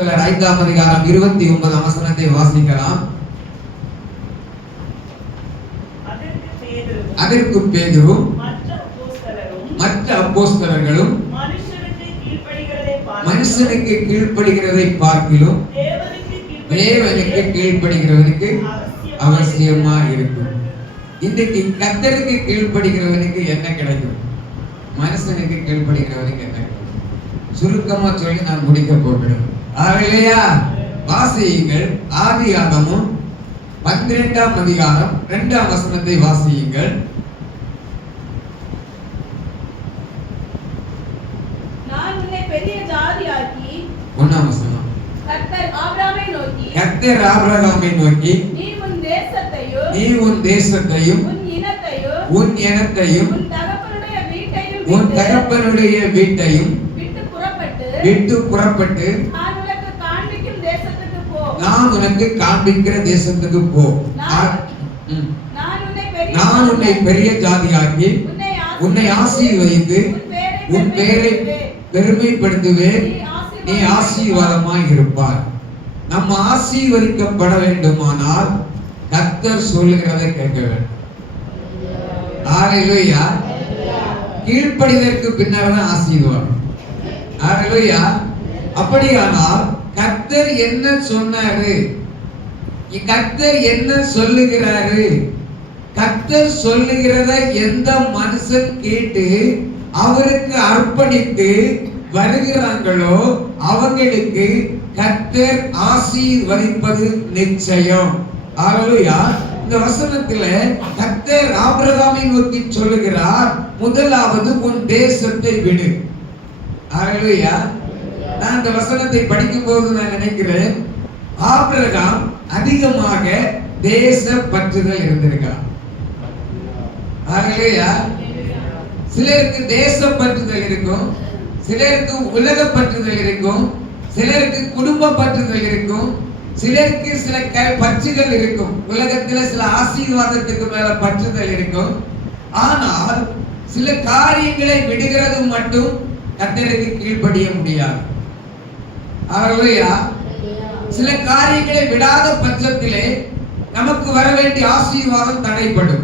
5ஆம் அதிகாரம் 29ஆம் வசனத்தை வாசிக்கலாம். அதற்கு பேதுரும் மற்ற அப்போஸ்தலர்களும் மனுஷனுக்கு கீழ்ப்படுகிறதை பார்க்கிலும் தேவனுக்கு கீழ்ப்படுகிறவனுக்கு அவசியமா இருக்கும். இன்றைக்கு கர்த்தருக்கு கீழ்ப்படுகிறவனுக்கு என்ன கிடைக்கும்? மனுஷனுக்கு கீழ்ப்படுகிறவனுக்கு என்ன கிடைக்கும்? சுருக்கமா சொல்லி நான் முடிக்க போகிறேன். ஆகலையா? வாசியுங்கள். ஆதியாகமம் 12ஆம் அதிகாரம் 2ஆம் வசனத்தை வாசியுங்கள். நான் உன்னை பெரிய ஜாதியாக்கி 1ஆம் வசனம். கர்த்தர் ஆபிரகாமை நோக்கி நீ உன் தேசத்தையும் உன் இனத்தையும் உன் தகப்பனுடைய வீட்டையும் விட்டு புறப்பட்டு நான் உனக்கு காண்பிக்கிற தேசத்துக்கு போ. நான் உன்னை பெரிய ஜாதியாக்கி உன்னை ஆசீர்வதித்து உன் பெயரை பெருமைப்படுத்துவேன். நீ ஆசீர்வாதமாய் இருப்பார். நம்ம ஆசீர்வதிக்கப்பட வேண்டுமானால் கர்த்தர் சொல்லுகிறதை கேட்க வேண்டும். ஹல்லேலூயா. கீழ்ப்படிதற்கு பின்னர் தான் ஆசீர்வாதம். ஹல்லேலூயா. அப்படியானால் கர்த்தர் என்ன சொன்னாரு? கர்த்தர் என்ன சொல்லுகிறாரு? கர்த்தர் சொல்லுகிறத எந்த மனுஷன் கேட்டு அவருக்கு அர்ப்பணித்து வருகிறாங்களோ அவங்களுக்கு கர்த்தர் ஆசீர்வதிப்பது நிச்சயம். ஹல்லேலூயா. இந்த வசனத்துல கர்த்தர் ஆபிரகாமை நோக்கி சொல்லுகிறார், முதலாவது உன் தேசத்தை விடு. ஹல்லேலூயா. நான் இந்த வசனத்தை படிக்கும் போது நான் நினைக்கிறேன், ஆபிரகாம் அதிகமாக தேச பற்றுதல் இருந்திருக்கார். ஹல்லேலூயா. சிலருக்கு தேச பற்றுதல் இருக்கும், சிலருக்கு உலக பற்றுதல் இருக்கும், சிலருக்கு குடும்ப பற்றுதல் இருக்கும், சிலருக்கு சில பற்றுகள் இருக்கும். உலகத்துல சில ஆசீர்வாதத்துக்கு மேல பற்றுதல் இருக்கும். ஆனால் சில காரியங்களை விடுகிறது மட்டும் கர்த்தருக்கு கீழ்ப்படிய முடியாது. ஹல்லேலூயா. சில காரியங்களை விடாத பட்சத்திலே நமக்கு வர வேண்டிய ஆசீர்வாதம் தடைப்படும்.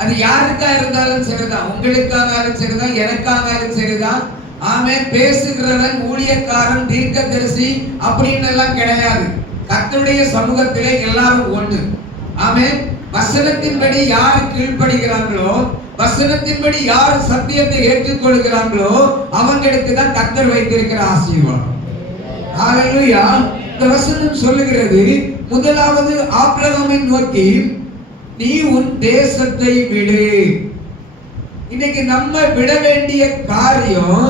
அது யாருக்கா இருந்தாலும் சரிதான், உங்களுக்கானாலும் சரிதான், எனக்கானாலும் சரிதான். ஆமென். பேசுகிறவன் ஊழியக்காரன் தீர்க்கதரிசி அப்படின்னு எல்லாம் கிடையாது. கர்த்தருடைய சமூகத்திலே எல்லாரும் ஒண்ணு. ஆமென். வசனத்தின்படி யார் கீழ்ப்படுகிறாங்களோ, வசனத்தின்படி யார் சத்தியத்தை ஏற்றுக்கொள்கிறாங்களோ அவங்களுக்கு தான் கர்த்தர் வைத்திருக்கிற ஆசீர்வாதம். ஹல்லேலூயா. இந்த வசனம் சொல்லுகிறது, முதலாவது ஆபிரகாமை நோக்கி நீ உன் தேசத்தை விடு. இன்னைக்கு நம்ம விட வேண்டிய காரியம்,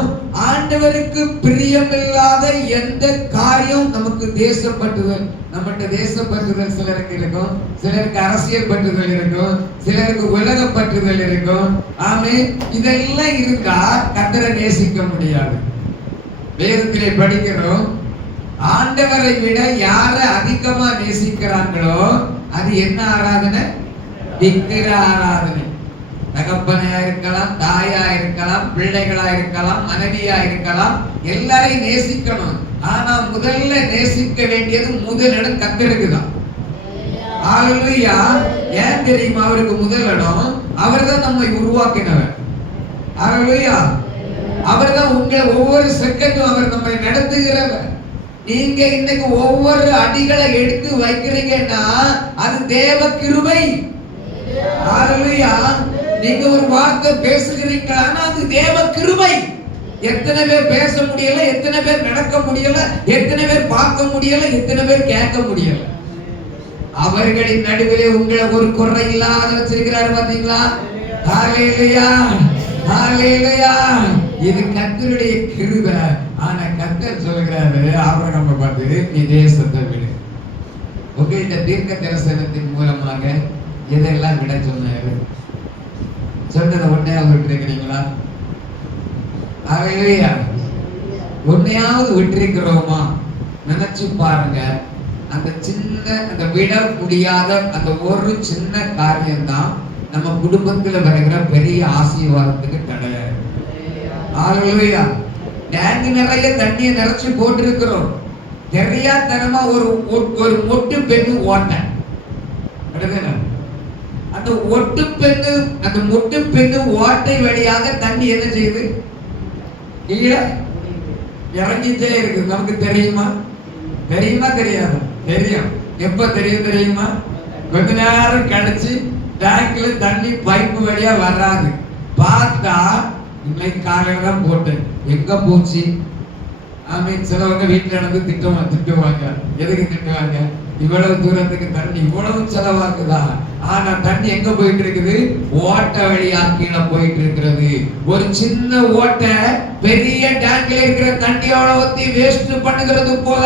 ஆண்டவருக்கு பிரியமில்லாத எந்த காரியம் நமக்கு தேசப்பற்றுதல். நம்மகிட்ட தேசப்பற்றுதல் சிலருக்கு இருக்கும், சிலருக்கு அரசியல் பற்றுதல் இருக்கும், சிலருக்கு உலக பற்றுதல் இருக்கும். ஆமென். இதெல்லாம் இருந்தா கர்த்தரை நேசிக்க முடியாது. வேதத்திலே படிக்கிறோம், ஆண்டவரை விட யார அதிகமா நேசிக்கிறாங்களோ அது என்ன ஆராதனை? விக்கிர ஆராதனை. தகப்பனையா இருக்கலாம், தாயா இருக்கலாம், பிள்ளைகளா இருக்கலாம், மனைவியா இருக்கலாம், எல்லாரையும் நேசிக்கணும். ஆனா முதல்ல நேசிக்க வேண்டியது முதலிடம் கர்த்தருக்கு தான். ஹல்லேலூயா. ஏன் தெரியுமா? அவருக்கு முதலிடம். அவர்தான் நம்மை உருவாக்கினவர். ஹல்லேலூயா. அவர்தான் உங்களை ஒவ்வொரு செகண்டும் அவர் நம்மை நடத்துகிறவர். நீங்க இன்னைக்கு ஒவ்வொரு அடிகளை எடுத்து வைக்கிறீங்கன்னா அது தேவ கிருபை. ஹல்லேலூயா. நீங்க ஒரு வார்த்தை பேசுகிறீங்கன்னா அது தேவ கிருபை. எத்தனை பேர் பேச முடியல, எத்தனை பேர் நடக்க முடியல, எத்தனை பேர் பார்க்க முடியல, எத்தனை பேர் கேட்க முடியல. அவர்களின் நடுவிலே உங்களை ஒரு குறை இல்லாத வச்சிருக்கிறாரு. பாத்தீங்களா? ஹல்லேலூயா. ஹல்லேலூயா. இது கர்த்தருடைய கிருபை. ஆனா கர்த்தர் சொல்கிறாரு ஆபிரகாமை பார்த்து, நீ தேசத்தை விடு. உங்கள்கிட்ட தீர்க்க தரிசனத்தின் மூலமாக எதெல்லாம் விட சொன்னாரு? சொன்னதை ஒன்னையாவது விட்டுருக்கிறீங்களா? ஹல்லேலூயா. ஒன்னையாவது விட்டுருக்கிறோமா? நினைச்சு பாருங்க. அந்த சின்ன, அந்த விட முடியாத அந்த ஒரு சின்ன காரியம்தான் நம்ம குடும்பத்துல வருகிற பெரிய ஆசீர்வாதத்துக்கு தடையா. ஹல்லேலூயா. டேங்க் நிறைய தண்ணியை நிறைச்சு போட்டிருக்கிறோம். தெரியாதனமா ஒரு மொட்டு பெண்ணு ஓட்ட அந்த மொட்டு பெண்ணு ஓட்டை வழியாக தண்ணி என்ன செய்யுது? கீழே இறங்கிட்டே இருக்கு. நமக்கு தெரியுமா? தெரியாது? தெரியும். எப்ப தெரியுமா? கொஞ்ச நேரம் கழிச்சு டேங்க்ல தண்ணி பைப்பு வழியா வர்றாங்க. பார்த்தா இன்னைக்கு காலையில தான் போட்டேன், எங்க போச்சு? சிலவங்க வீட்டுல நடந்து திட்டுவாங்க. எதுக்கு திட்டுவாங்க? இவ்வளவு தூரத்துக்கு தண்ணி இவ்வளவு செலவாக்குதா? ஆனா தண்ணி எங்க போயிட்டு இருக்குது? ஓட்ட வழியா கீழே போயிட்டு இருக்கிறது. ஒரு சின்ன ஓட்டை பெரிய டேங்க்ல இருக்கிற தண்ணியோட ஊத்தி வேஸ்ட் பண்ணுகிறது போல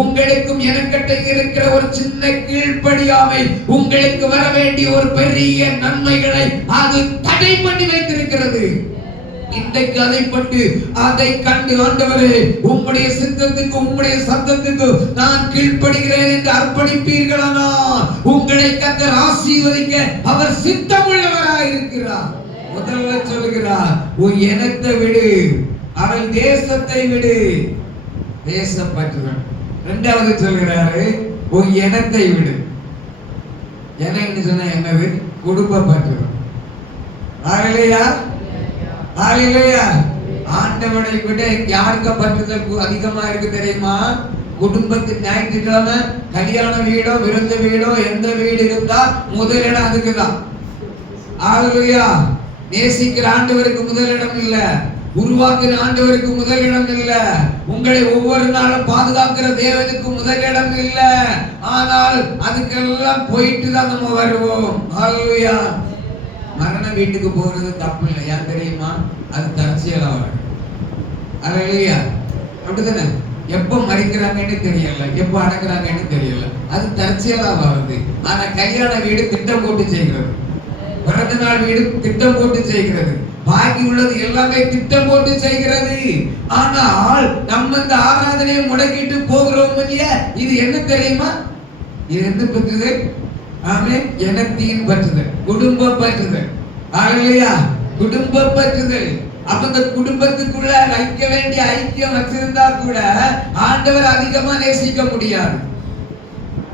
உங்களுக்கும் எனக்கிட்ட இருக்கிற ஒரு சின்ன கீழ்ப்படியாமை உங்களுக்கு வர வேண்டிய ஒரு பெரிய நன்மைகளை அது தடை பண்ணி வைத்திருக்கிறது. இன்றைக்கு அதை கண்டு ஆண்டவரே, உம்முடைய சித்தத்துக்கு உம்முடைய சத்தத்துக்கு நான் கீழ்ப்படுகிறேன் என்று அர்ப்பணிப்பீர்களானால் உங்களை கர்த்தர் ஆசீர்வதிக்க அவர் சித்தமுள்ளவராய் இருக்கிறார். முதல்ல சொல்லுகிறார், உன் இனத்தை விடு, அவன் தேசத்தை விடு, தேசப்பற்றுவன். இரண்டாவது சொல்கிறாரு, உன் இனத்தை விடு. எனக்கு சொன்ன என்னது? குடும்ப பற்றுவன். ஆகலையா? ஆண்டவனை விட யாருக்கு பற்றுதல் அதிகமா இருக்கு தெரியுமா? குடும்பத்துக்கு ஞாயிற்றுக்கிழமை கல்யாண வீடோ விருந்த வீடோ எந்த வீடு இருந்தா முதலிடம் அதுக்குதான். ஆகலையா? நேசிக்கிற ஆண்டவருக்கு முதலிடம் இல்ல, உருவாக்குற ஆண்டவருக்கு முதலிடம் இல்ல, உங்களை ஒவ்வொரு நாளும் பாதுகாக்கிற தேவனுக்கு முதலிடம் இல்ல. ஆனால் அதுக்கெல்லாம் போயிட்டு தான் நம்ம வருவோம். ஆகலையா? மரண வீட்டுக்கு போறது தப்பு இல்லை. ஏன் தெரியுமா? அது தற்செயலா வரும். அல்லேலூயா. அப்படிதானே? எப்ப மறிக்கிறாங்கன்னு தெரியல, எப்ப அடக்குறாங்கன்னு தெரியல, அது தற்செயலா வருது. ஆனா கல்யாண வீடு திட்டம் போட்டு செய்கிறது, பிறந்த நாள் வீடு திட்டம் போட்டு செய்கிறது, பாக்கி உள்ளது எல்லாமே திட்டம் போட்டு செய்கிறது. ஆனால் நம்ம இந்த ஆராதனையை முடக்கிட்டு போகிறோம் இல்லையா? இது என்ன தெரியுமா? இது என்ன பற்றுது? எனத்தின் பற்றுதல், குடும்ப பற்றுதல். ஆகலையா? குடும்ப பற்றுதல். அப்ப இந்த குடும்பத்துக்குள்ள வைக்க வேண்டிய ஐக்கியம் வச்சிருந்தா கூட ஆண்டவர் அதிகமா நேசிக்க முடியாது.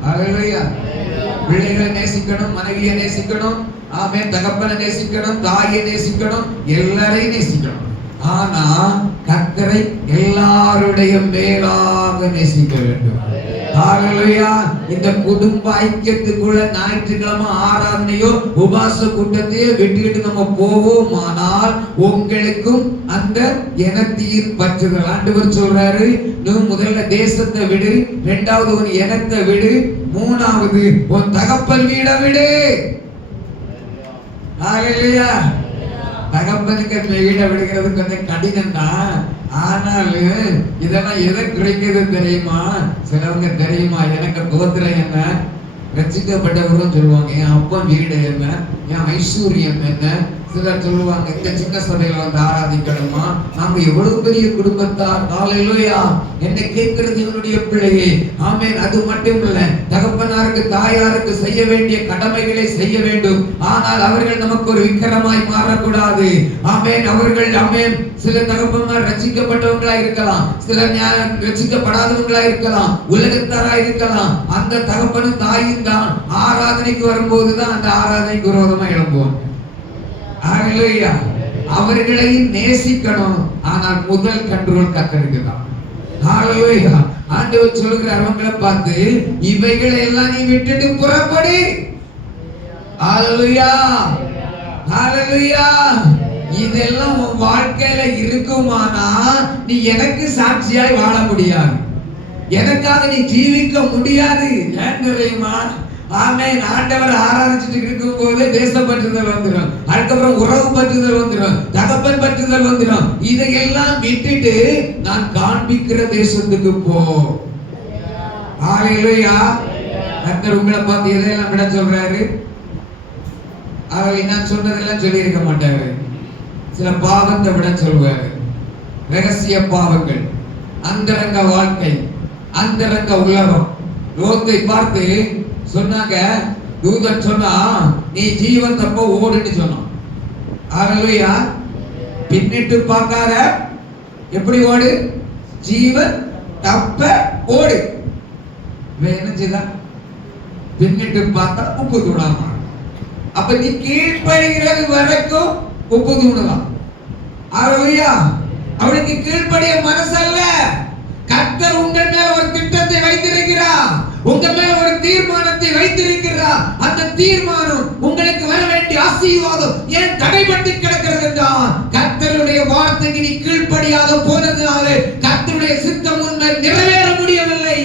ஆகலையா? பிள்ளைகளை நேசிக்கணும், மனைவியை நேசிக்கணும், தகப்பனை நேசிக்கணும், தாயை நேசிக்கணும், எல்லாரையும் நேசிக்கணும். ஆனா கர்த்தரை எல்லாருடைய மேலாக நேசிக்க வேண்டும். ஹalleluya. இந்த குடும்ப ஐக்கியத்துக்குள்ள ஞாயிற்றுக்கிழமை ஆராதனையோ உபாச கூட்டத்தையோ விட்டுட்டு நம்ம போவோமானால் உங்களுக்கும் அந்த இனத்தின் பற்றுதல். ஆண்டவர் சொல்றாரு, நீ முதல்ல தேசத்தை விடு, இரண்டாவது உன் இனத்தை விடு, மூணாவது உன் தகப்பன் வீடை விடு. ஹalleluya. தகப்பனுக்கு வீடை விடுகிறது கொஞ்சம் கடினம் தான். ஆனாலும் இதெல்லாம் எதை கிடைக்கிறது தெரியுமா? சிலவங்க தெரியுமா, எனக்கு கோத்திரம் என்ன, ரட்சிக்கப்பட்டவர்களும் சொல்லுவாங்க என் அப்பா வீடு என்ன, என் ஐஸ்வர்யம் என்ன. சிலர் சொல்லுவாங்க இந்த சின்ன சபையில வந்து ஆராதிக்கணுமா, நாம எவ்வளவு பெரிய குடும்பத்தார். ஹalleluya. என்ன கேட்கிறது இவனுடைய பிள்ளையே. ஆமென். அது மட்டும் இல்ல, தகப்பனாருக்கு தாயாருக்கு செய்ய வேண்டிய கடமைகளை செய்ய வேண்டும். ஆனால் அவர்கள் நமக்கு ஒரு விக்கிரமாய் மாறக்கூடாது. ஆமென். அவர்கள் ஆமென். சில தகப்பன்மார் ரட்சிக்கப்பட்டவங்களா இருக்கலாம், சிலர் ரட்சிக்கப்படாதவங்களா இருக்கலாம், உலகத்தாரா இருக்கலாம். அந்த தகப்பனும் தாயும் தான் ஆராதனைக்கு வரும்போதுதான் அந்த ஆராதனைக்கு விரோதமா எழும்புவாங்க. ஹalleluya. அவர்களை நேசிக்கணும். ஆனால் முதல் கண்ட்ரோல் கர்த்தருக்கு தான். ஹalleluya. ஆண்டவர் சொல்கிறார் அவங்களை பார்த்து, இவைகளை எல்லாம் நீ விட்டுட்டு புறப்படு. ஹalleluya. ஹalleluya. இதெல்லாம் உன் வாழ்க்கையில இருக்குமானா நீ எனக்கு சாட்சியாய் வாழ முடியாது, எனக்காக நீ ஜீவிக்க முடியாது. ஏன் தெரியுமா? ஆமென். ஆண்டவர் ஆராதிச்சுட்டு இருக்கும் போது தேசப்பற்றுதல் வந்துடும், அதுக்கப்புறம் உறவு பற்றுதல் வந்துடும், தகப்பன் பற்றுதல் வந்துடும். இதையெல்லாம் விட்டுட்டு நான் காண்பிக்கிற தேசத்துக்கு போ. ஹalleluya. கர்த்தர் உங்களை பார்த்து எதையெல்லாம் விட சொல்றாரு? அவர் நான் சொன்னதெல்லாம் சொல்லி இருக்க மாட்டாரு. சில பாவத்தை விட சொல்வாரு. ரகசிய பாவங்கள், அந்தரங்க வாழ்க்கை, அந்தரங்க உலகம். லோத்தை பார்த்து சொன்னாங்க, தூதன் சொன்னா நீ ஜீவன் தப்ப ஓடுன்னு சொன்னான். ஹalleluya. பின்னிட்டு பார்க்காத, எப்படி ஓடு? ஜீவன் தப்ப ஓடு. என்ன செய்தா? பின்னிட்டு பார்த்தா உப்பு தூணாமா. அப்ப நீ கீழ்ப்படுகிறது வரைக்கும் உப்பு தூணுதான். அல்லேலூயா. அவளுக்கு கீழ்ப்படிய மனசல்ல. கர்த்தர் உங்கள் மேல ஒரு திட்டத்தை வைத்திருக்கிறார், உங்கள் மேல ஒரு தீர்மானத்தை வைத்திருக்கிறார். அந்த தீர்மானம் உங்களுக்கு வர வேண்டிய ஆசீர்வாதம் ஏன் தடைபட்டு கிடக்கிறது என்றால் கர்த்தருடைய வார்த்தைக்கு நீ கீழ்ப்படியாத போனதுனாலே கர்த்தருடைய சித்தம் உன்மேல் நிறைவேற முடியவில்லை.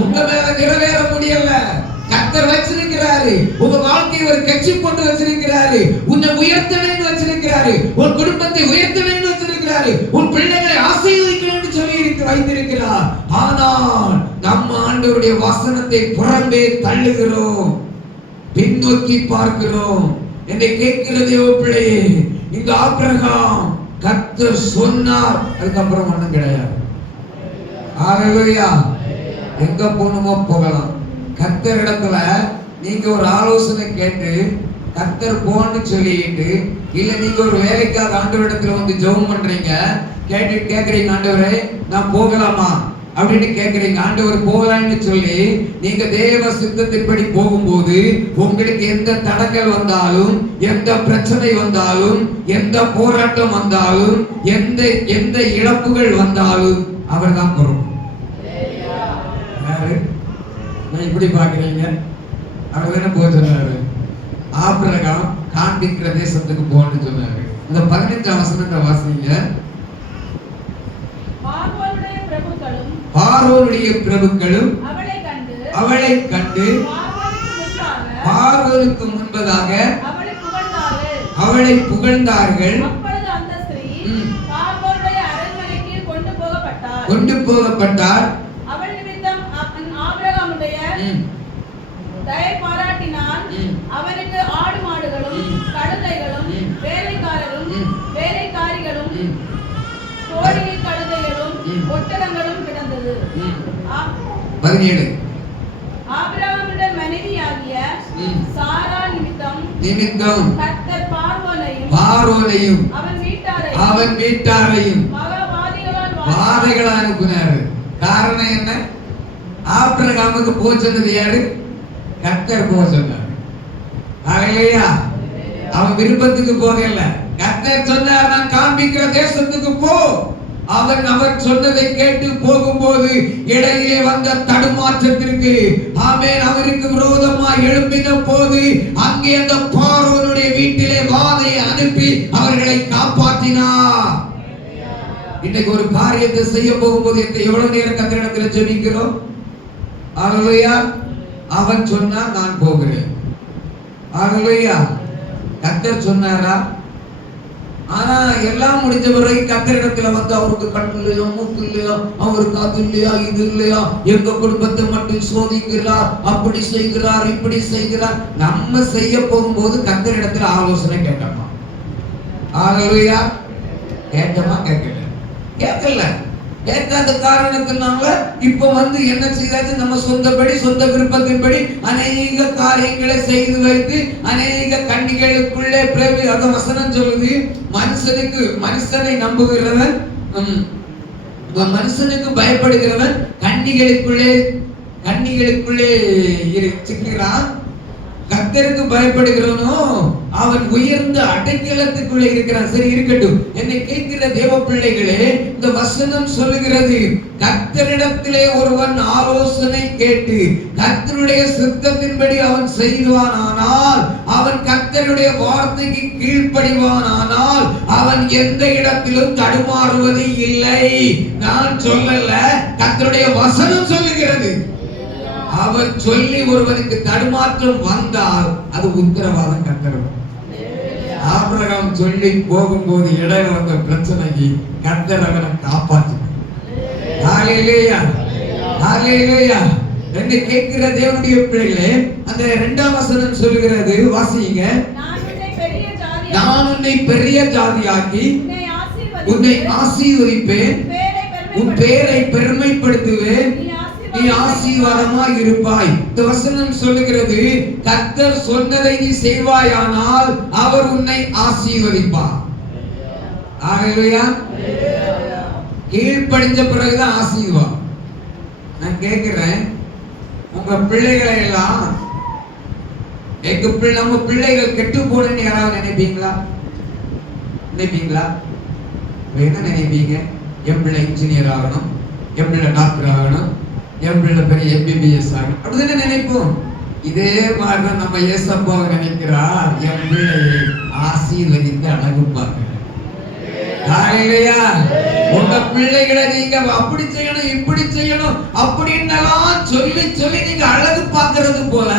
உங்க மேல நிறைவேற முடியல. கர்த்தர் வச்சிருக்கிறாரு, உங்க வாழ்க்கையை ஒரு கட்சி கொண்டு வச்சிருக்கிறாரு, உன்னை உயர்த்தணும்னு வச்சிருக்கிறாரு, உன் குடும்பத்தை உயர்த்தணும்னு வச்சிருக்கிறாரு, உன் பிள்ளைகளை ஆசீர்வதிக்கணும்னு சொல்லி வைத்திருக்கிறார். ஆனால் நம்ம ஆண்டவருடைய வசனத்தை புறம்பே தள்ளுகிறோம், பின்னோக்கி பார்க்கிறோம். என்னை கேட்கிற தேவ பிள்ளையே, இந்த ஆபிரகாம் கர்த்தர் சொன்னார், அதுக்கப்புறம் ஒண்ணும் கிடையாது. அல்லேலூயா. எங்க போகணுமோ போகலாம். கர்த்தர் இடத்துல நீங்க ஒரு ஆலோசனை கேட்டு கர்த்தர் போன்னு சொல்லிட்டு, இல்ல நீங்க ஒரு வேலைக்காக ஆண்டவர் இடத்துல வந்து ஜெபம் பண்றீங்க, கேக்குறீங்க ஆண்டவரே நான் போகலாமா அப்படின்னு கேக்குறீங்க. ஆண்டவர் போகலான்னு சொல்லி நீங்க தேவ சித்தத்தின்படி போகும்போது உங்களுக்கு எந்த தடங்கள் வந்தாலும், எந்த பிரச்சனை வந்தாலும், எந்த போராட்டம் வந்தாலும், எந்த இழப்புகள் வந்தாலும் அவர் தான் பொறுப்பு. நான் இப்படி பாக்குறீங்க, அவர் என்ன போக சொன்னாரு? ஆபிரகாம் காண்பிக்கிற தேசத்துக்கு போன்னு சொன்னாரு. இந்த 15ஆம் வசனத்தை வாசிங்க. பார்வோனுடைய பிரபுக்களும் அவளை கண்டு பார்வோனுக்கு முன்பதாக அவளை புகழ்ந்தார்கள். கொண்டு போகப்பட்டார். அவனுக்கு ஆடு மாடுகளும் கழுதைகளும் வேலைக்காரரும் வேலைக்காரிகளும் கோழி கழுதைகளும் ஒட்டகங்களும் கிடந்தது. 17 ஆபிரகாமுடைய மனைவியாகிய சாரா நிமித்தம் கர்த்தர் பார்வோனையும் அவன் வீட்டாரையும் வாதைகளால் அனுப்பினார். காரணம் என்ன? ஆபிரகாமுக்கு போக சொன்னது யாரு? கர்த்தர் போக சொன்னார். அல்லேலூயா. அவன் விருப்பத்துக்கு போகல. கர்த்தர் சொன்னார், நான் காண்பிக்கிற தேசத்துக்கு போ. அவர் சொன்னதை கேட்டு போகும்போது இடையிலே வந்த தடுமாற்றத்திற்கு ஆமென் அவருக்கு விரோதமா எழும்பின போது அங்கே அந்த பார்வோனுடைய வீட்டிலே வாதையை அனுப்பி அவர்களை காப்பாற்றினார். இன்னைக்கு ஒரு காரியத்தை செய்ய போகும்போது எவ்வளவு நேரம் கர்த்தரிடத்தில் ஜெபிக்கிறோம். அல்லேலூயா. அவன் சொன்னா நான் போகிறேன். அல்லேலூயா. கர்த்தர் சொன்னாரா? ஆனா எல்லாம் முடிஞ்ச பிறகு கர்த்தரிடத்துல வந்து அவருக்கு கண் இல்லையா, மூக்கு இல்லையா, அவருக்கு அது இல்லையா, இது இல்லையா, எங்க குடும்பத்தை மட்டும் சோதிக்கிறார், அப்படி செய்கிறார், இப்படி செய்கிறார். நம்ம செய்ய போகும்போது கர்த்தரிடத்துல ஆலோசனை கேட்டோமா? அல்லேலூயா. கேட்டோமா? கேட்கல. கேட்காத காரணத்தினால இப்ப வந்து என்ன செய்தாச்சு, நம்ம சொந்தப்படி சொந்த விருப்பத்தின்படி அநேக காரியங்களை செய்து வைத்து அநேக கண்ணிகளுக்குள்ளே பிரேமி. அந்த வசனம் சொல்லுது, மனுஷனை நம்புகிறவன், மனுஷனுக்கு பயப்படுகிறவன் கண்ணிகளுக்குள்ளே சிக்கிறான். கர்த்தருக்கு பயப்படுகிறவனோ அவன் உயர்ந்த அடைக்கலத்துக்குள்ளே இருக்கிறான். சரி, இருக்கட்டும். என்னை கேட்கிற தேவ பிள்ளைகளே, இந்த வசனம் சொல்லுகிறது, கர்த்தரிடத்திலே ஒருவன் ஆலோசனை கேட்டு கர்த்தருடைய சித்தத்தின்படி அவன் செய்வானானால், அவன் கர்த்தருடைய வார்த்தைக்கு கீழ்ப்படிவானானால் அவன் எந்த இடத்திலும் தடுமாறுவது இல்லை. நான் சொல்லல, கர்த்தருடைய வசனம் சொல்லுகிறது. அவர் சொல்லி ஒருவனுக்கு தடுமாற்றம் வந்தால் அது உத்தரவாதம் கர்த்தர். ஆபிரகாம் சொல்லி போகும்போது இடையில வந்த பிரச்சனைக்கு கர்த்தர் அவனை காப்பாற்றினார். ஹல்லேலூயா. ஹல்லேலூயா. என்னை கேட்கிற தேவனுடைய பிள்ளைகளே, அந்த 2ஆம் வசனம் சொல்லுகிறது, வாசிங்க. நான் உன்னை பெரிய ஜாதியாக்கி உன்னை ஆசீர்வதிப்பேன், உன் பேரை பெருமைப்படுத்துவேன், நீ ஆசீர்வாதமாய் இருப்பாய். இந்த வசனம் சொல்லுகிறது, கர்த்தர் சொன்னதை நீ செய்வாயானால் அவர் உன்னை ஆசீர்வதிப்பார். அல்லேலூயா. கீழ்ப்படிஞ்ச பிறகுதான் ஆசீர்வாதம். நான் கேட்கிறேன், உங்க பிள்ளைகளை எல்லாம் நம்ம பிள்ளைகள் கெட்டு போனேன்னு யாராவது நினைப்பீங்களா? நினைப்பீங்களா? என்ன நினைப்பீங்க? என் பிள்ளை இன்ஜினியர் ஆகணும், என் பிள்ளை டாக்டர் ஆகணும், என் பிள்ளை பெரிய MBBS ஆகணும், அப்படிதானே நினைப்போம். இதே மாதிரிதான் நம்ம ஏசப்பாவை நினைக்கிறார், என் பிள்ளையை ஆசீர்வதித்து அழகு பார்க்க. உங்க பிள்ளைகளை நீங்க அப்படி செய்யணும், இப்படி செய்யணும் அப்படின்னலாம் சொல்லி சொல்லி நீங்க அழகு பார்க்கிறது போல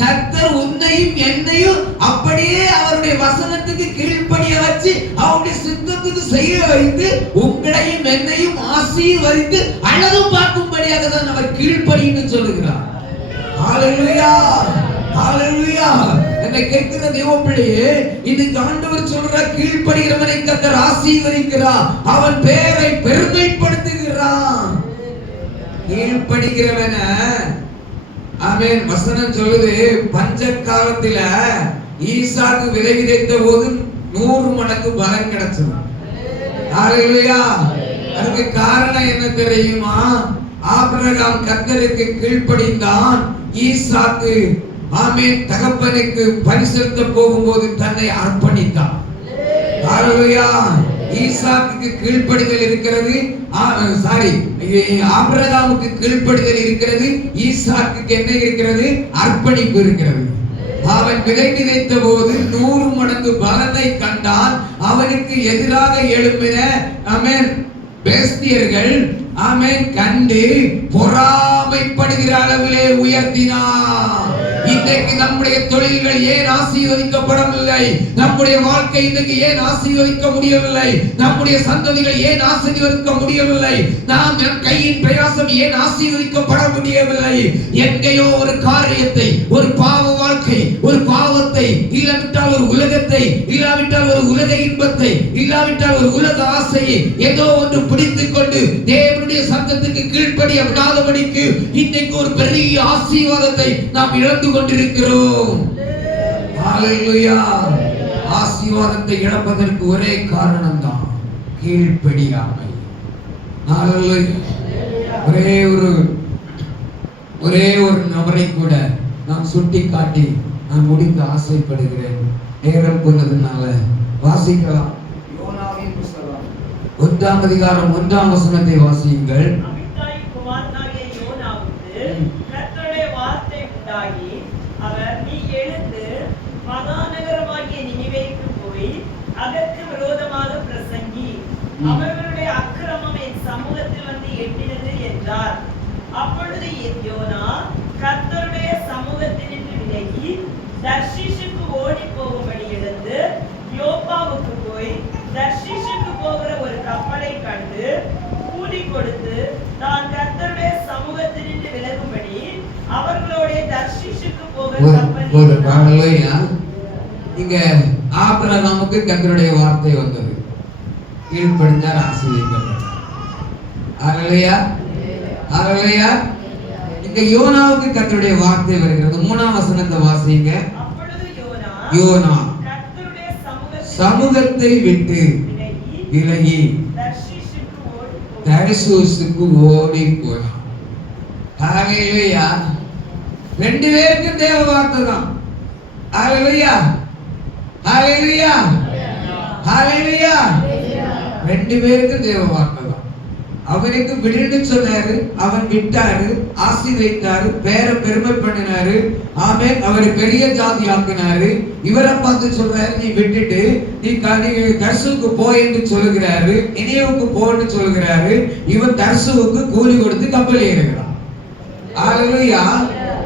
கர்த்தர் உன்னையும் என்னையும் அப்படியே அவருடைய வசனத்துக்கு கீழ்ப்படிய வச்சு அவருடைய சித்தத்துக்கு செய்ய வைத்து உங்களையும் என்னையும் ஆசீர்வதித்து அழகு பார்க்கும்படியாக தான் அவர் கீழ்ப்படின்னு சொல்லுகிறார். ஹalleluya, ஹalleluya. என்னை கேட்கிற தேவ பிள்ளையே, இன்னைக்கு ஆண்டவர் சொல்ற கீழ்ப்படிகிறவனை கர்த்தர் ஆசீர்வதிக்கிறார், அவன் பெயரை பெருமைப்படுத்துகிறான். கீழ்ப்படிகிறவன ஆமென். வசனம் சொல்லுது, பஞ்ச காலத்துல ஈசாக்கு விதை விதைத்த போது 100 மடங்கு பலன் கிடைச்சது. ஹalleluya. அதுக்கு காரணம் என்ன தெரியுமா? ஆபிரகாம் கர்த்தருக்கு கீழ்ப்படிந்தான். ஈசாக்கு ஆமென் தகப்பனுக்கு பரிசெலுத்த போகும்போது தன்னை அர்ப்பணித்தான். ஹalleluya. ஈசாக்குக்கு கீழ்ப்படிதல் இருக்கிறது, ஆபிரகாமுக்கு கீழ்ப்படிதல் இருக்கிறது, ஈசாக்குக்கு என்ன இருக்கிறது? அர்ப்பணிப்பு இருக்கிறது. அவன் விதை விதைத்த போது 100 மடங்கு பலனை கண்டான். அவனுக்கு எதிராக எழும்பின ஆமென் பேஸ்தியர்கள் ஆமென் கண்டு பொறாமைப்படுகிற அளவிலே உயர்த்தினார். இன்றைக்கு நம்முடைய தொழில்கள் ஏன் ஆசீர்வதிக்கப்படவில்லை? நம்முடைய வாழ்க்கை இன்றைக்கு ஏன் ஆசீர்வதிக்க முடியவில்லை? நம்முடைய சந்ததிகள் ஏன் ஆசீர்வதிக்க முடியவில்லை? நாம் கையின் பிரயாசம் ஏன் ஆசீர்வதிக்கப்பட முடியவில்லை? எங்கேயோ ஒரு காரியத்தை, ஒரு பாவ வாழ்க்கை, ஒரு பாவத்தை, இல்லாவிட்டால் ஒரு உலகத்தை, இல்லாவிட்டால் ஒரு உலக இன்பத்தை, இல்லாவிட்டால் ஒரு உலக ஆசையை ஏதோ ஒன்று பிடித்துக் கொண்டு தேவனுடைய சத்தத்துக்கு கீழ்ப்படிய விடாதபடிக்கு இன்றைக்கு ஒரு பெரிய ஆசீர்வாதத்தை நாம் இழந்து கொண்டிருக்கிறோம். ஹalleluya. ஆசீர்வாதத்தை இழப்பதற்கு ஒரே காரணம் தான் கீழ்ப்படியாமை. ஹalleluya. ஒரே ஒரு நபரை கூட நான் சுட்டி காட்டி நான் முடிக்க ஆசைப்படுகிறேன். நேரம் கொண்டதுனால வாசிக்கலாம். யோனாவின் புத்தகம் 1ஆம் அதிகாரம் 1ஆம் வசனத்தை வாசியுங்கள். அமித்தாயின் குமாரனாகிய யோனாவுக்கு கர்த்தருடைய வார்த்தை உண்டாகி, அவர், நீ எழுந்து மகாநகரமாகிய நினிவேக்கு போய் அதற்கு விரோதமாக பிரசங்கி, அவர்களுடைய அக்கிரமம் என் சமூகத்தில் வந்து எட்டினது என்றார். அப்பொழுது யோனா கர்த்தருடைய சமூகத்தினின்று விலகி தர்ஷீஷுக்கு ஓடி போகும்படி எழுந்து யோப்பாவுக்கு போய் தர்ஷீஷுக்கு போகிற ஒரு கப்பலை கண்டு கூலி கொடுத்து தான் கர்த்தருடைய சமூகத்தினின்று விலகும்படி அவர்களோட தர்ஷீஷுக்கு போகிற கப்பலில் இங்க ஆபிரகாமுக்கு கர்த்தருடைய வார்த்தை வந்தது, கீழ்ப்படிந்தார், ஆசீர்வதிக்கப்பட்டார். ஹalleluya, ஹalleluya. இங்க யோனாவுக்கு கர்த்தருடைய வார்த்தை வருகிறது. 3ஆம் வசனத்தை வாசிங்க. அப்பொழுது யோனா சமூகத்தை விட்டு விலகி தர்ஷீசுக்கு ஓடி போனான். ஹalleluya. 2 பேருக்கும் தேவ வார்த்தை தான். ஹalleluya, ஹalleluya, ஹalleluya. 2 பேருக்கும் தேவ வார்த்தை தான். அவனுக்கு விடுன்னு சொன்னாரு, அவன் விட்டாரு, ஆசீர்வதித்தாரு, பேரை பெருமை பண்ணினாரு. ஆமென். அவரை பெரிய ஜாதி ஆக்கினாரு. இவரை பார்த்து சொல்றாரு, நீ விட்டுட்டு நீ தர்சுவுக்கு போய் என்று சொல்லுகிறாரு, நினிவேவுக்கு போன்னு சொல்லுகிறாரு. இவன் தர்சுவுக்கு கூலி கொடுத்து கப்பல் ஏறுகிறான். ஹalleluya.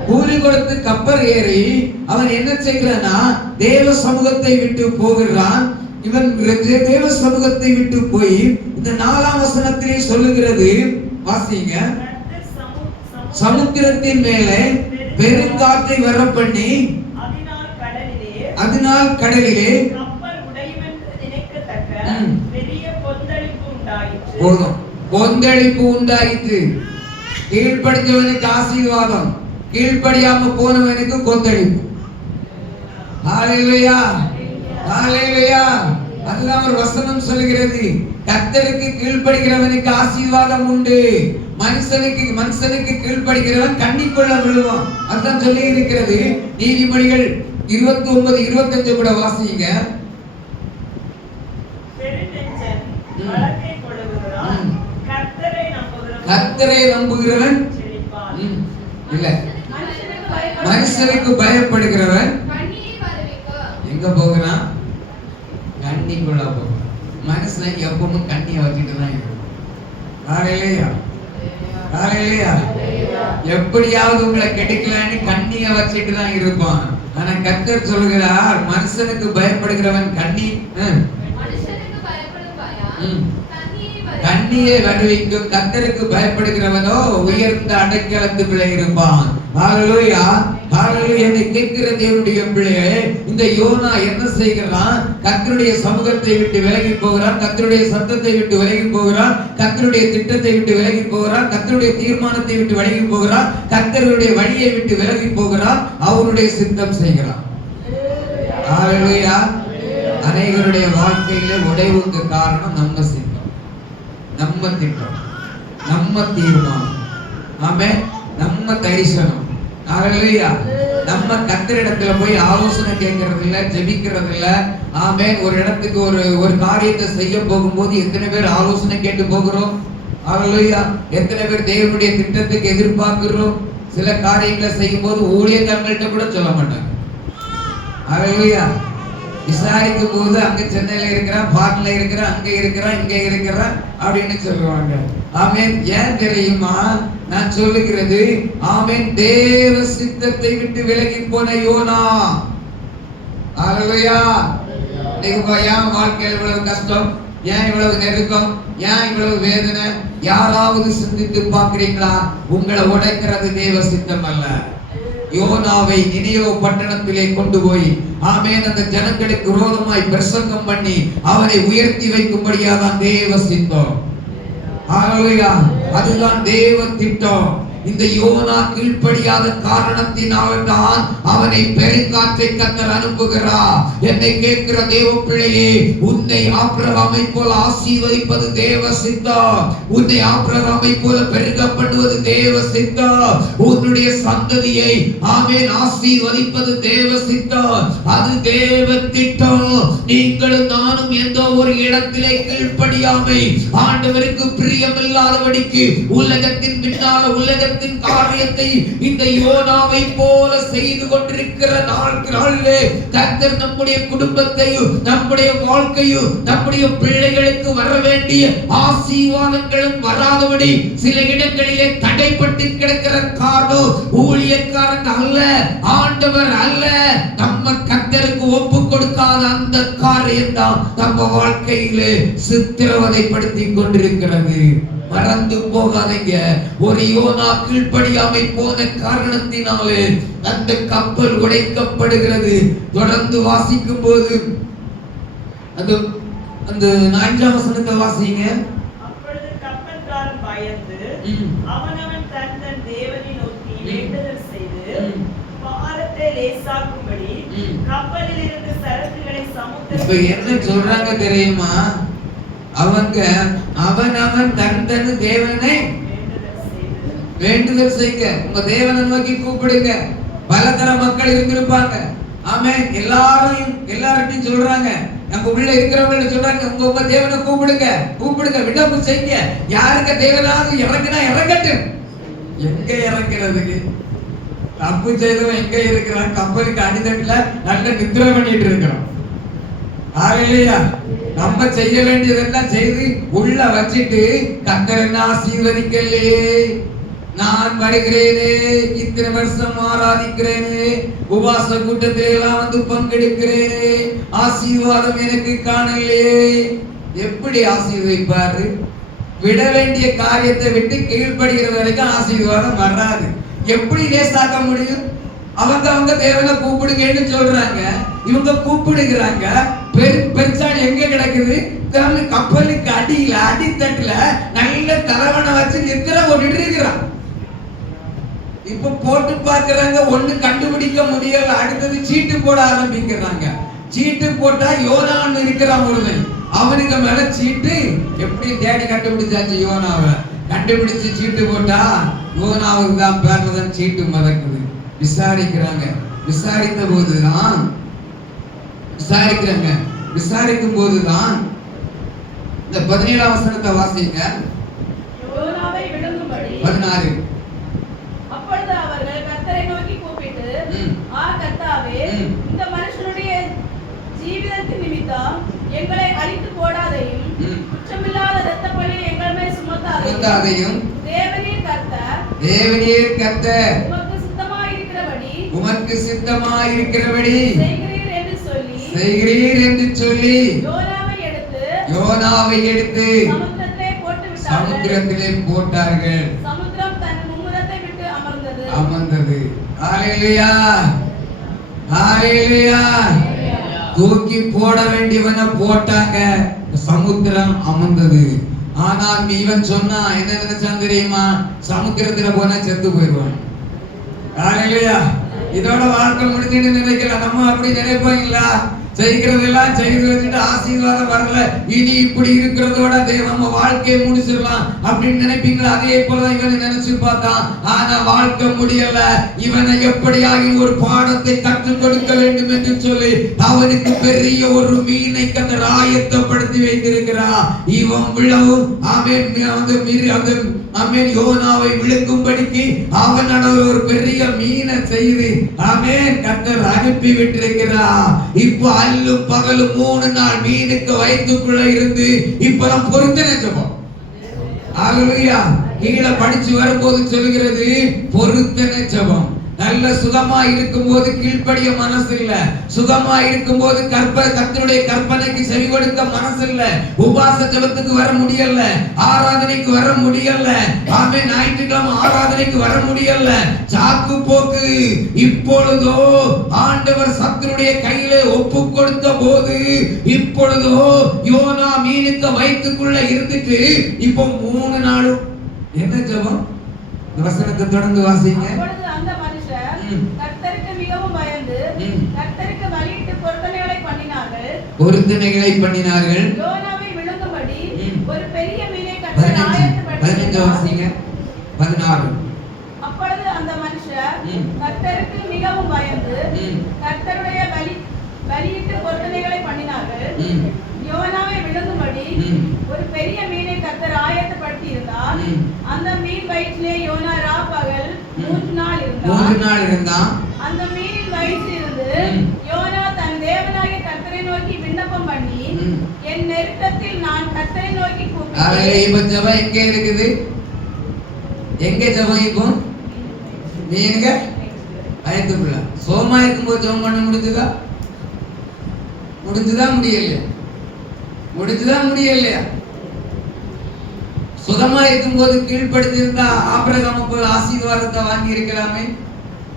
கூலி கொடுத்து கப்பல் ஏறி அவன் என்ன செய்கிறானா, தேவ சமூகத்தை விட்டு போகிறான். இவன் தேவ சமூகத்தை விட்டு போய் இந்த 4ஆம் வசனத்திலே சொல்லுகிறது, வாசிங்க. சமுத்திரத்தின் மேலே பெருங்காற்றை வர பண்ணி அதனால் கடலிலே கப்பல் உடையும் என்று நினைக்கத்தக்க பெரிய கொந்தளிப்பு உண்டாயிற்று. போதும், கொந்தளிப்பு உண்டாயிற்று. கீழ்ப்படிஞ்சவனுக்கு ஆசீர்வாதம், கீழ்ப்படியாம போனவனுக்கு கொந்தளிப்பு. ஹalleluya, ஹalleluya. அதுதான் ஒரு வசனம் சொல்லுகிறது, கர்த்தருக்கு கீழ்ப்படுகிறவனுக்கு ஆசீர்வாதம் உண்டு. மனுஷனுக்கு கீழ்ப்படுகிறவன் கண்ணிக்குள்ள விழுவான். அதான் சொல்லி இருக்கிறது. நீதிமொழிகள் 29:25 கூட வாசிங்க. பெருநெஞ்சன் வழக்கை கொள்ளுகிறான், கர்த்தரை நம்புகிறவன் செழிப்பான். இல்ல, மனுஷனுக்கு பயப்படுகிறவன் எங்க போகிறான்? கண்ணிக்குள்ள போகிறான். மனுஷன் எப்பவும் கண்ணியை வச்சுட்டு தான் இருக்கும். காலையிலையா எப்படியாவது உங்களை கெடுக்கலான்னு கண்ணியை வச்சுட்டு தான் இருப்பான். ஆனா கர்த்தர் சொல்கிறார், மனுஷனுக்கு பயப்படுகிறவன் கண்ணியை வருவிக்கும், கர்த்தருக்கு பயப்படுகிறவனோ உயர்ந்த அடைக்கலத்துக்குள்ளே இருப்பான். ஹalleluya, ஹalleluya. என்னை கேட்கிற தேவனுடைய பிள்ளையே, இந்த யோனா என்ன செய்கிறான்? கர்த்தருடைய சமூகத்தை விட்டு விலகி போகிறான், கர்த்தருடைய சத்தத்தை விட்டு விலகி போகிறான், கர்த்தருடைய திட்டத்தை விட்டு விலகி போகிறான், கர்த்தருடைய தீர்மானத்தை விட்டு விலகி போகிறான், கர்த்தருடைய வழியை விட்டு விலகி போகிறான், அவருடைய சித்தம் செய்கிறான். ஹalleluya. அநேகருடைய வாழ்க்கையில உடைவுக்கு காரணம் நம்ம சித்தம், நம்ம திட்டம், நம்ம தீர்மானம், ஆமென், நம்ம தரிசனம். ஹalleluya. நம்ம கர்த்தரிடத்துல போய் ஆலோசனை கேட்கறது இல்ல, ஜெபிக்கிறது இல்ல. ஆமென். ஒரு இடத்துக்கு ஒரு காரியத்தை செய்ய போகும்போது எத்தனை பேர் ஆலோசனை கேட்டு போகிறோம்? ஹalleluya. எத்தனை பேர் தேவனுடைய திட்டத்துக்கு எதிர்பார்க்கிறோம்? சில காரியங்களை செய்யும் போது ஊழியக்காரங்கள்ட்ட கூட சொல்ல மாட்டாங்க. ஹalleluya. விசாரிக்கும் போது அங்க சென்னையில இருக்கிறான், பாட்ல இருக்கிறான், அங்க இருக்கிறான், இங்க இருக்கிறான் அப்படின்னு சொல்லுவாங்க. ஆமென். ஏன் தெரியுமா? நான் சொல்லுகிறது, ஆமென், தேவ சித்தத்தை விட்டு விலகி போன யோனா. ஹalleluya. ஏன் வாழ்க்கையில் இவ்வளவு கஷ்டம்? ஏன் இவ்வளவு நெருக்கம்? ஏன் இவ்வளவு வேதனை? யாராவது சிந்தித்து பார்க்கிறீங்களா? உங்களை உடைக்கிறது தேவ சித்தம் அல்ல. யோனாவை நினிவே பட்டணத்திலே கொண்டு போய், ஆமென், அந்த ஜனங்களுக்கு விரோதமாய் பிரசங்கம் பண்ணி அவனை உயர்த்தி வைக்கும்படியாக தேவ சித்தம். ஹalleluya. அதுதான் தேவ திட்டம். இந்த யோனா கீழ்ப்படியாத காரணத்தினால் தான் அவனை பெருங்காற்றை கர்த்தர் அனுப்புகிறார். என்னை கேட்கிற தேவ பிள்ளையே, உன்னை ஆபிரகாமை போல ஆசீர்வதிப்பது தேவ சித்தம். உன்னை ஆபிரகாமை போல பெருக பண்ணுவது தேவ சித்தம். உன்னுடைய சந்ததியை, ஆமென், ஆசீர்வதிப்பது தேவ சித்தம். அது தேவ திட்டம். நீங்களும் நானும் எந்த ஒரு இடத்திலே கீழ்ப்படியாமை, ஆண்டவருக்கு பிரியமில்லாதபடிக்கு உலகத்தின் பின்னால உலகத்தின் காரியத்தை இந்த யோனாவை போல செய்து கொண்டிருக்கிற நாளிலே கர்த்தர் நம்முடைய குடும்பத்தையும் நம்முடைய வாழ்க்கையும் நம்முடைய பிள்ளைகளுக்கு வர வேண்டிய ஆசீர்வாதங்களும் வராதபடி சில இடங்களிலே தடைப்பட்டு கிடக்கிற காரணம் ஊழியக்காரன் அல்ல, ஆண்டவர் அல்ல. நம்ம கர்த்தருக்கு ஒப்பு கொடுக்காத அந்த காரியம் தான் நம்ம வாழ்க்கையிலே சித்திரவதைப்படுத்தி கொண்டிருக்கிறது. மறந்து போகாதீங்க. ஒரு யோனா கீழ்ப்படியாமை போன காரணத்தினாலே அந்த கப்பல் உடைக்கப்படுகிறது. தொடர்ந்து வாசிக்கும் போது அந்த 4ஆம் வசனத்தை வாசிங்க. அப்பொழுது கப்பல்காரன் பயந்து அவனவன் தன் தேவனை நோக்கி வேண்டுதல் செய்து பாரத்தை லேசாக்கும்படி கப்பலில் இருந்து சரக்குகளை சமுத்திரத்தில். இப்ப என்ன சொல்றாங்க தெரியுமா? அவங்க அவனவன் தன் தேவனை வேண்டுதல் செய்யுங்க. உங்க தேவனை நோக்கி கூப்பிடுங்க. பலதர மக்கள் இருந்திருப்பாங்க. ஆமென். எல்லார்ட்டையும் சொல்றாங்க, நம்ம உள்ள இருக்கிறவங்க சொல்றாங்க, உங்க தேவனை கூப்பிடுங்க, விண்ணப்பம் செய்யுங்க. யாருக்கு தேவனாவது இறங்குனா இறங்கட்டும். எங்க இறங்குறதுக்கு? தப்பு செய்தவன் எங்க இருக்கிறான்? கப்பலுக்கு அடித்தட்டுல நல்ல நித்திரை பண்ணிட்டு இருக்கிறோம். ஹalleluya. நம்ம செய்ய வேண்டியதெல்லாம் செய்து உள்ள வச்சிட்டு கர்த்தர் என்ன ஆசீர்வதிக்கலையே, நான் வருகிறேனே, இத்தனை வருஷம் ஆராதிக்கிறேனே, உபவாச கூட்டத்திலே எல்லாம் வந்து பங்கெடுக்கிறேனே, ஆசீர்வாதம் எனக்கு காணலையே. எப்படி ஆசீர்வதிப்பாரு? விட வேண்டிய காரியத்தை விட்டு கீழ்ப்படுகிற வரைக்கும் ஆசீர்வாதம் வராது. எப்படி லேசாக்க முடியும்? அவங்க தேவனை கூப்பிடுங்கன்னு சொல்றாங்க, இவங்க கூப்பிடுகிறாங்க. பெருசாடி எங்க கிடக்குது? கப்பலுக்கு அடியில அடித்தட்டுல நல்ல தலைவனை வச்சு நித்திர போட்டுட்டு இருக்கிறான். இப்ப போட்டு பார்க்கறாங்க, ஒண்ணு கண்டுபிடிக்க முடியல. அடுத்தது சீட்டு போட ஆரம்பிக்கிறாங்க. சீட்டு போட்டா யோனான்னு இருக்கிறான் ஒருவன். அவனுக்கு மேல சீட்டு எப்படி தேடி கண்டுபிடிச்சாச்சு யோனாவை கண்டுபிடிச்சு சீட்டு போட்டா யோனாவுக்கு தான் பேர்ல தான் சீட்டு மதக்குது. விசாரிக்கிறாங்க. விசாரிக்கும் போதுதான் இந்த 17ஆம் வசனத்தை வாசிங்க. யோனாவை விழுங்கும்படி 16. அப்பொழுது அவர்கள் கர்த்தரை நோக்கி கூப்பிட்டு, கர்த்தாவே, இந்த மனுஷனுடைய ஜீவிதத்தின் நிமித்தம் எங்களை அழித்து போடாதையும், குற்றமில்லாத இரத்தப்பழியை எங்கள் மேல் சுமத்தாதையும், தேவனீர் கர்த்தர் உமக்கு சித்தமாயிருக்கிறபடி செய்கிறீர் என்று சொல்லி யோனாவை எடுத்து சமுத்திரத்திலே போட்டார்கள். சமுத்திரம் தன் மும்முரத்தை விட்டு அமர்ந்தது. ஹalleluya, ஹalleluya. தூக்கி போட வேண்டியவனை போட்டாங்க, சமுத்திரம் அமர்ந்தது. ஆனால் இவன் சொன்னா என்ன நினைச்சான் தெரியுமா? சமுத்திரத்துல போனா செத்து போயிடுவான். ஹalleluya. இதோட வாழ்க்கை முடிஞ்சுன்னு நினைக்கலாம். நம்ம அப்படி நினைப்போங்களா? செய்கிறதெல்லாம் செய்து வச்சுட்டு ஆசீர்வாதம் வரல, இனி இப்படி இருக்கிறதோட நம்ம வாழ்க்கையை முடிச்சிடலாம் அப்படின்னு நினைப்பீங்களா? அதே போலதான் இவனை நினைச்சு பார்த்தான். ஆனா வாழ்க்கை முடியல. இவனை எப்படியாகி ஒரு பாடத்தை கற்றுக் கொடுக்க வேண்டும் என்று சொல்லி அவனுக்கு பெரிய ஒரு மீனை கத்தர் ஆயத்தப்படுத்தி வைத்திருக்கிறார். இவன் விழவும் ஆமென் யோனாவை விழுங்கும்படிக்கு அவனோட ஒரு பெரிய மீனை செய்து கத்தர் அனுப்பி விட்டிருக்கிறார். இப்போ அல்லும் பகலும் 3 நாள் மீனுக்கு வயிற்றுக்குள்ள இருந்து இப்பதான் பொருத்தனை ஜெபம். ஹalleluya. கீழே படிச்சு வரும்போது சொல்கிறது பொருத்தனை ஜெபம். நல்ல சுகமா இருக்கும்போது கீழ்ப்படிய மனசு இல்ல, சுகமா இருக்கும்போது கர்த்தருடைய கற்பனைக்கு செவி கொடுக்க மனசு இல்ல, உபாச ஜெபத்துக்கு வர முடியல, ஆராதனைக்கு வர முடியல, ஆமென், ஞாயிற்றுக்கிழமை ஆராதனைக்கு வர முடியல, சாக்கு போக்கு. இப்பொழுதோ ஆண்டவர் சத்துருடைய கையில ஒப்பு கொடுத்த போது இப்பொழுதோ யோனா மீனுக்கு வயிற்றுக்குள்ள இருந்துட்டு இப்போ 3 நாளும் என்ன ஜெபம்? வசனத்தை தொடர்ந்து வாசிங்க. கர்த்தருக்கு மிகவும் பயந்து கர்த்தருக்கு பலியிட்டு பொருத்தனைகளை பண்ணினார்கள். யோனாவை விழுங்கும்படி ஒரு பெரிய மீனை கர்த்தர் ஆயத்தப்படுத்தினார். 15 வாசிங்க. 16. அப்பொழுது அந்த மனுஷர் கர்த்தருக்கு மிகவும் பயந்து கர்த்தருடைய பலியிட்டு பொருத்தனைகளை பண்ணினார்கள். யோனாவை விழுங்கும்படி ஒரு பெரிய மீனை கர்த்தர் ஆயத்தப்படுத்தி இருந்தார். அந்த மீன் வயிற்றிலே யோனா ராப்பகல் 3 நாள் இருந்தான். அந்த மீனின் வயிற்றில் இருந்து யோனா தன் தேவனாகிய கர்த்தரை நோக்கி விண்ணப்பம் பண்ணி, என் நெருக்கத்தில் நான் கர்த்தரை நோக்கி கூப்பிட்டேன். இப்ப ஜெபம் எங்க இருக்குது? எங்க ஜெபம்? இப்போ நீங்க வயிற்றுக்குள்ள சோமா இருக்கும்போது ஜெபம் பண்ண முடிஞ்சுதா? முடியலையா? சுகமா இருக்கும்போது கீழ்ப்படுத்திருந்தா ஆபிரகாம் போல ஆசீர்வாதத்தை வாங்கி இருக்கலாமே.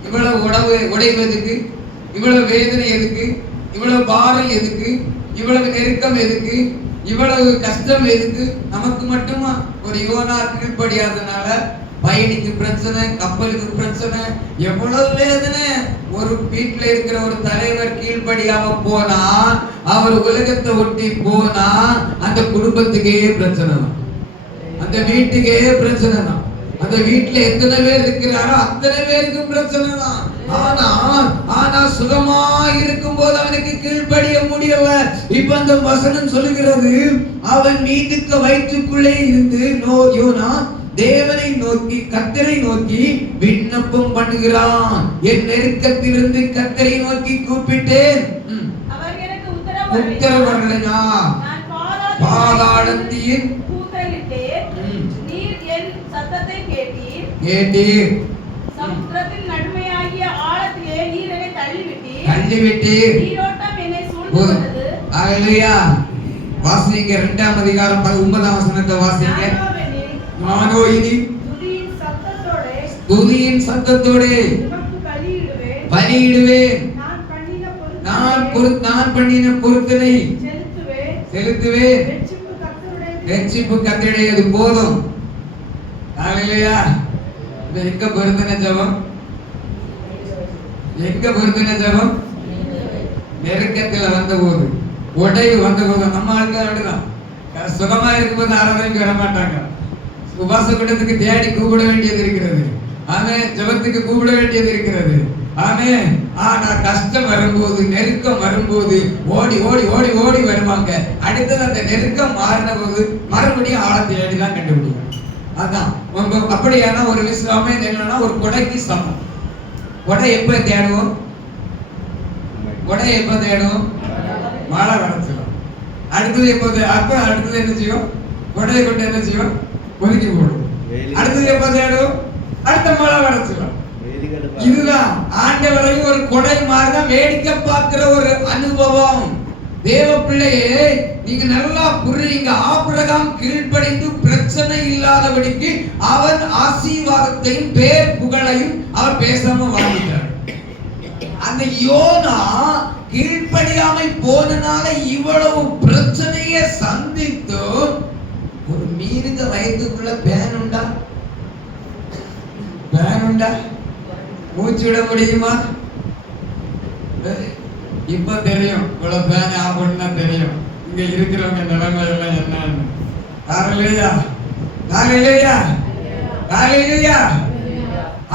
இவ்வளவு உடைவதுக்கு, இவ்வளவு வேதனை எதுக்கு? இவ்வளவு பாரம் எதுக்கு? இவ்வளவு நெருக்கம் எதுக்கு? இவ்வளவு கஷ்டம் எதுக்கு? நமக்கு மட்டுமா? ஒரு யோனா கீழ்ப்படியாதனால பயணிக்கு பிரச்சனை, கப்பலுக்கு பிரச்சனை, எவ்வளவு வேதனை. ஒரு வீட்டுல இருக்கிற ஒரு தலைவர் கீழ்ப்படியாம போனா, அவர் உலகத்தை ஒட்டி போனா அந்த குடும்பத்துக்கே பிரச்சனை தான், அந்த வீட்டுக்கே பிரச்சனை தான். அந்த வீட்டுல எத்தனை பேர் இருக்கிறாரோ அத்தனை பேருக்கும் பிரச்சனை தான். ஆனா சுகமா இருக்கும் போது அவனுக்கு கீழ்ப்படிய முடியல. இப்ப அந்த வசனம் சொல்லுகிறது, அவன் மீனுக்கு வயிற்றுக்குள்ளே இருந்து யோனா தேவனை நோக்கி கர்த்தரை நோக்கி விண்ணப்பம் பண்ணுகிறான். என் நெருக்கத்திலிருந்து கர்த்தரை நோக்கி கூப்பிட்டேன், அவர் எனக்கு உத்தரவரலையா? பாதாளத்தின் நீர் என் சத்தத்தை கேட்டீர். சமுத்திரத்தின் நடுமையாகிய ஆழத்திலே நீர் என்னை தள்ளிவிட்டீர். நீரோட்டம் என்னை சூழ்ந்தது. ஹalleluya. வாசிங்க 2ஆம் அதிகாரம் 19ஆம் வசனத்தை வாசிங்க. நானோ இனி துதியின் சத்தத்தோடே பலியிடுவேன். நான் பண்ணின பொருத்தனை செலுத்துவேன். ரட்சிப்பு கர்த்தருடையது போதும். ஹalleluya. எங்க பொருத்தனை ஜெபம்? நெருக்கத்துல வந்த போது உடைவு வந்த போது நம்ம ஆளுக்கு அப்படிதான் சுகமா இருக்கும்போது ஆராதனைக்கு வர மாட்டாங்க. உபாச கூட்டத்துக்கு தேடி கூப்பிட வேண்டியது இருக்கிறது. ஆமே, ஜபத்துக்கு கூப்பிட வேண்டியது இருக்கிறது. ஆமே, ஆனா கஷ்டம் வரும்போது, நெருக்கம் வரும்போது ஓடி ஓடி ஓடி ஓடி வருவாங்க. அடுத்தது அந்த நெருக்கம் மாறின போது மறுபடியும் ஆழ தேடி தான் கண்டுபிடிக்கும். அதான் அப்படியான ஒரு விசுவாமே என்னன்னா ஒரு கொடைக்கு சமம். கொடை எப்ப தேடுவோம்? கொடை எப்ப தேடும்? மழை வரச்சிடும். அடுத்தது எப்போது? அப்ப அடுத்தது என்ன செய்யும்? கொடையை கொண்டு என்ன செய்யும்? ஒதுக்கி போடும். அடுத்தது எப்ப தேடும்? அடுத்த மழை வரச்சிடும். இதுதான் ஆண்டவரையும் ஒரு கொடை மாதிரிதான் வேடிக்கை பார்க்கிற ஒரு அனுபவம். தேவ பிள்ளையே, நீங்க நல்லா புரியுங்க. ஆபிரகாம் கீழ்ப்படிந்து பிரச்சனை இல்லாதபடிக்கு அவன் ஆசீர்வாதத்தையும் பேர் புகழையும் அவர் பேசாம வாழ்ந்தார். அந்த யோனா கீழ்ப்படியாமை போனனால இவ்வளவு பிரச்சனையை சந்தித்து ஒரு மீனுக்கு வயதுக்குள்ள பேன் உண்டா? பேன் உண்டா? மூச்சு விட முடியுமா? இப்ப தெரியும். இவ்வளவு பேன் ஆகும்னா தெரியும் இங்க இருக்கிறவங்க நிலைமை எல்லாம் என்னன்னு. காலையிலையா காலையிலையா காலையிலையா.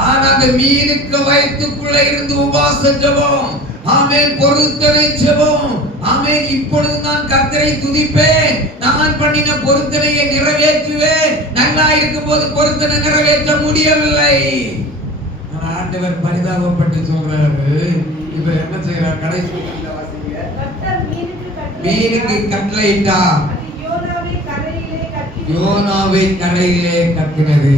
ஆனா அந்த மீனுக்கு வயிற்றுக்குள்ள இருந்து உபாச ஜெபம், ஆமென், பொருத்தனை ஜெபம், ஆமென். இப்பொழுது நான் கர்த்தரை துதிப்பேன், நான் பண்ணின பொருத்தனையை நிறைவேற்றுவேன். நல்லா இருக்கும் போது பொருத்தனை நிறைவேற்ற முடியவில்லை. ஆண்டவர் பரிதாபப்பட்டு சொல்றாரு. இப்ப என்ன செய்யறார்? கடைசி மீனுக்கு கட்டளையிட்டார். யோனாவை கரையிலே கட்டினது.